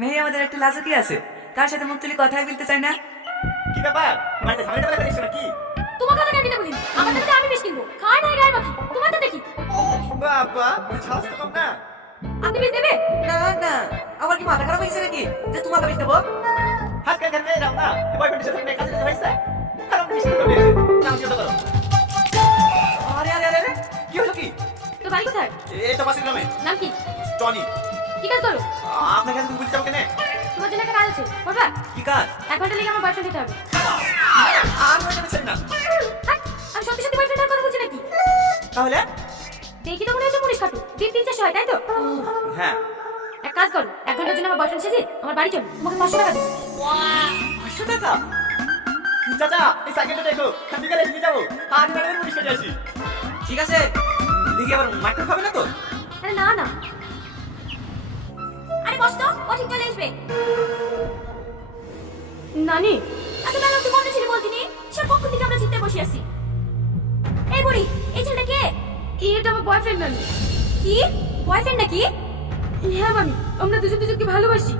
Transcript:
মেয়ে আমাদের একটা লাজুকি আছে। তার সাথে মুখ তুলি কথাই বলতে চাই না। কি ব্যাপার? বাড়িতে ঝামেলা করিস নাকি? তোমার কথা কেন বলি আমার দাদা আমি বেশ কিনবো। খায় নাই গায়ে বাকি। তোমার দাদা কি বাবা সাহস তো কম না। আপনি বেশ দেবে? না না। আমার কি মাথা খারাপ হয়েছে নাকি? যে তোমাকে বেশ দেবো হাত কান কান যাও না। বয়ফ্রেন্ডের সাথে মেয়ে কাজে যেতে হয়েছে মিষ্টি তো বেশি নাম চিন্তা করো আরে আরে আরে আরে, কি হলো কি? তো বাড়ি কোথায়? এই তো পাশের গ্রামে। নাম কি? টনি। কি কাজ করো আপনার কাছে তুমি বলতে যাব কেন? তোমার জন্য একটা কাজ আছে করবা কি কাজ? এক ঘণ্টা লেগে আমার বয়ফ্রেন্ড দিতে হবে। আর মনে যাচ্ছে না আমি সত্যি সত্যি বয়ফ্রেন্ডের কথা বলছি নাকি? তাহলে? দেখি তো মনে হচ্ছে মুনিশ কাটু দিন তিন চারশো হয় তাই তো? হ্যাঁ। এক কাজ করো এক ঘণ্টার জন্য আমার বয়ফ্রেন্ড সেজে আমার বাড়ি চলো। তোমাকে পাঁচশো টাকা দেবো। পাঁচশো টাকা? চাচা এই সাইকেলটা দেখো বিকালে নিয়ে যাব। ম্যাডামের মুড়ি সেজে আসি। ঠিক আছে? দেখি আবার মাটন খাবে না তো? আরে না না। আরে ঠিক চলে আসবে। নানি। এত বেলা তুই মনে ছিল বলতিনি সে কখন থেকে আমরা চিন্তায় বসে আছি? এই বুড়ি এই ছেলেটা কে? এটা আমার বয়ফ্রেন্ড নানি। কি? বয়ফ্রেন্ড নাকি? হ্যাঁ মামি আমরা দুজন দুজনকে ভালোবাসি।